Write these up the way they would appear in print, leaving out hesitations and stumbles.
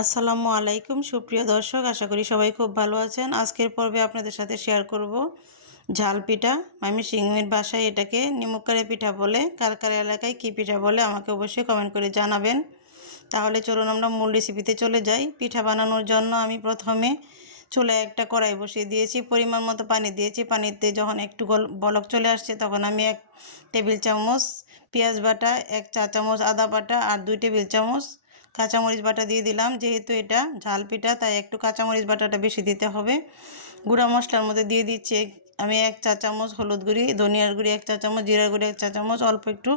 আসসালামু আলাইকুম সুপ্রিয় দর্শক, আশা করি সবাই খুব ভালো আছেন। আজকের পর্বে আপনাদের সাথে শেয়ার করব ঝাল পিঠা। আমি সিংহের বাসায় এটাকে নিমুক্কারে পিঠা বলে, কার কার এলাকায় কী পিঠা বলে আমাকে অবশ্যই কমেন্ট করে জানাবেন। তাহলে চলুন আমরা মূল রেসিপিতে চলে যাই। পিঠা বানানোর জন্য আমি প্রথমে চুলায় একটা কড়াই বসিয়ে দিয়েছি, পরিমাণ মতো পানি দিয়েছি। পানিতে যখন একটু বলক চলে আসছে তখন আমি 1 টেবিল চামচ পেঁয়াজ বাটা, 1 চা চামচ আদা বাটা আর 2 টেবিল চামচ কাঁচামরিচ বাটা দিয়ে দিলাম। যেহেতু এটা ঝাল পিঠা তাই একটু কাঁচামরিচ বাটাটা বেশি দিতে হবে। গুঁড়া মশলার মধ্যে দিয়ে দিচ্ছি আমি 1 চা চামচ হলুদ গুঁড়ি, ধনিয়ার গুঁড়ি 1 চা চামচ, জিরার গুঁড়ি 1 চা চামচ, অল্প একটু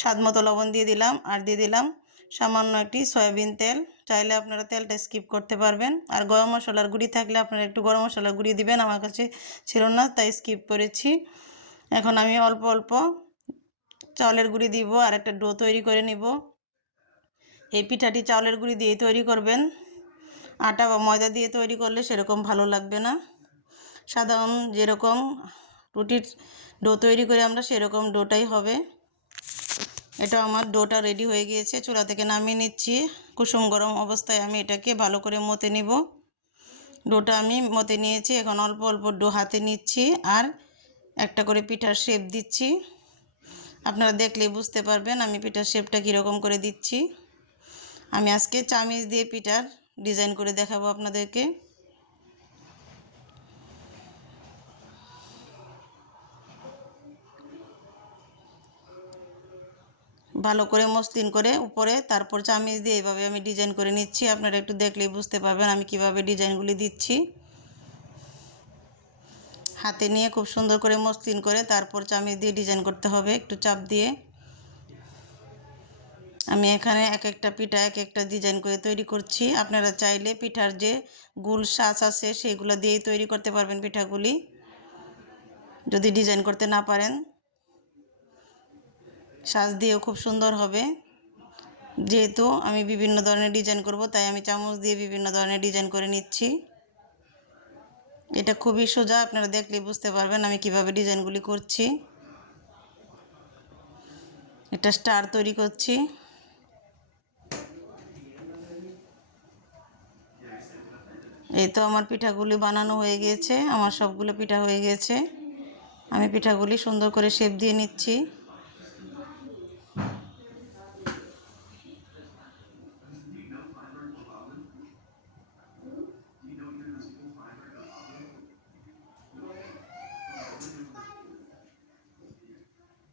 স্বাদ মতো লবণ দিয়ে দিলাম। আর দিয়ে দিলাম সামান্য একটি সয়াবিন তেল। চাইলে আপনারা তেলটা স্কিপ করতে পারবেন। আর গরম মশলার গুঁড়ি থাকলে আপনারা একটু গরম মশলার গুঁড়ি দিবেন, আমার কাছে ছিল না তাই স্কিপ করেছি। এখন আমি অল্প অল্প চাউলের গুঁড়ি দিব আর একটা ডো তৈরি করে নিব। এই পিঠাটি চাউলের গুঁড়ি দিয়ে তৈরি করবেন, আটা বা ময়দা দিয়ে তৈরি করলে সেরকম ভালো লাগবে না। সাধারণ যেরকম রুটির ডো তৈরি করে আমরা সেরকম ডোটাই হবে। এটা আমার ডোটা রেডি হয়ে গিয়েছে, চুলা থেকে নামিয়ে নিচ্ছি। কুসুম গরম অবস্থায় আমি এটাকে ভালো করে মতে নিব। ডোটা আমি মতে নিয়েছি, এখন অল্প অল্প ডো হাতে নিচ্ছি আর একটা করে পিঠার শেপ দিচ্ছি। আপনারা দেখলেই বুঝতে পারবেন আমি পিঠার শেপটা কীরকম করে দিচ্ছি। আমি আজকে চামিচ দিয়ে পিঠার ডিজাইন করে দেখাবো আপনাদেরকে। ভালো করে মসৃণ করে উপরে, তারপর চামিচ দিয়ে এইভাবে আমি ডিজাইন করে নিচ্ছি। আপনারা একটু দেখলেই বুঝতে পারবেন আমি কিভাবে ডিজাইনগুলি দিচ্ছি। হাতে নিয়ে খুব সুন্দর করে মসৃণ করে তারপর চামিচ দিয়ে ডিজাইন করতে হবে, একটু চাপ দিয়ে। আমি এখানে এক একটা পিঠা এক একটা ডিজাইন করে তৈরি করছি। আপনারা চাইলে পিঠার যে গুল সাজ আছে সেগুলো দিয়েই তৈরি করতে পারবেন পিঠাগুলি, যদি ডিজাইন করতে না পারেন। সাজ দিয়েও খুব সুন্দর হবে। যেহেতু আমি বিভিন্ন ধরনের ডিজাইন করব তাই আমি চামচ দিয়ে বিভিন্ন ধরনের ডিজাইন করে নিচ্ছি। এটা খুবই সোজা, আপনারা দেখলেই বুঝতে পারবেন আমি কিভাবে ডিজাইনগুলি করছি। এটা স্টার তৈরি করছি। এই তো আমার পিঠাগুলি বানানো হয়ে গিয়েছে, আমার সবগুলো পিঠা হয়ে গেছে। আমি পিঠাগুলি সুন্দর করে শেপ দিয়ে নিচ্ছি।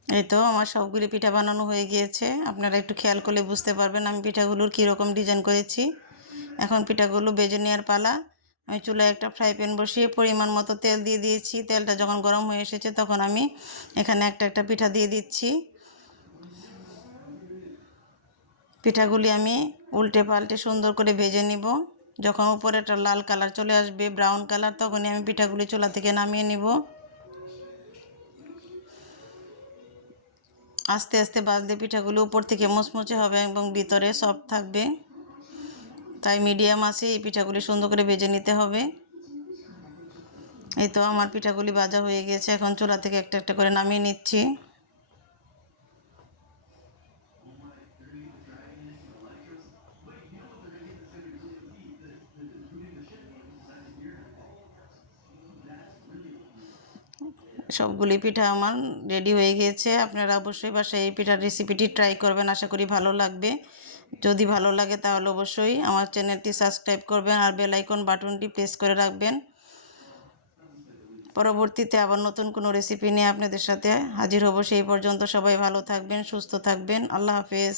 এই তো আমার সবগুলি পিঠা বানানো হয়ে গিয়েছে। আপনারা একটু খেয়াল করলে বুঝতে পারবেন আমি পিঠাগুলোর কীরকম ডিজাইন করেছি। এখন পিঠাগুলো বেজে নেওয়ার পালা। আমি চুলায় একটা ফ্রাই প্যান বসিয়ে পরিমাণ মতো তেল দিয়ে দিয়েছি। তেলটা যখন গরম হয়ে এসেছে তখন আমি এখানে একটা একটা পিঠা দিয়ে দিচ্ছি। পিঠাগুলি আমি উল্টে পাল্টে সুন্দর করে ভেজে নিব। যখন উপরে একটা লাল কালার চলে আসবে, ব্রাউন কালার, তখনই আমি পিঠাগুলি চুলা থেকে নামিয়ে নিব। আস্তে আস্তে ভাজলে পিঠাগুলো উপর থেকে মুচমুচে হবে এবং ভিতরে সফট থাকবে, তাই মিডিয়াম আছে এই পিঠাগুলি সুন্দর করে ভেজে নিতে হবে। এই তো আমার পিঠাগুলি ভাজা হয়ে গেছে, এখন চুলা থেকে একটা একটা করে নামিয়ে নিচ্ছি। সবগুলি পিঠা আমার রেডি হয়ে গিয়েছে। আপনারা অবশ্যই বাসায় এই পিঠার রেসিপিটি ট্রাই করবেন, আশা করি ভালো লাগবে। যদি ভালো লাগে তাহলে অবশ্যই আমার চ্যানেলটি সাবস্ক্রাইব করবেন আর বেল আইকন বাটনটি প্রেস করে রাখবেন। পরবর্তীতে আবার নতুন কোনো রেসিপি নিয়ে আপনাদের সাথে হাজির হব। সেই পর্যন্ত সবাই ভালো থাকবেন, সুস্থ থাকবেন। আল্লাহ হাফেজ।